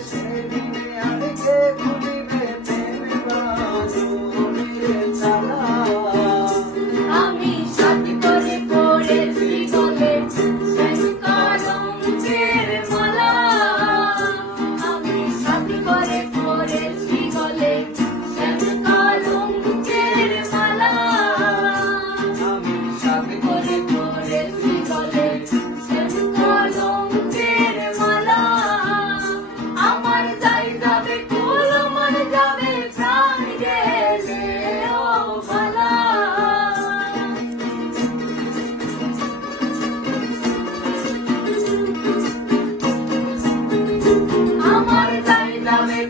Saving. আমার চাই দামে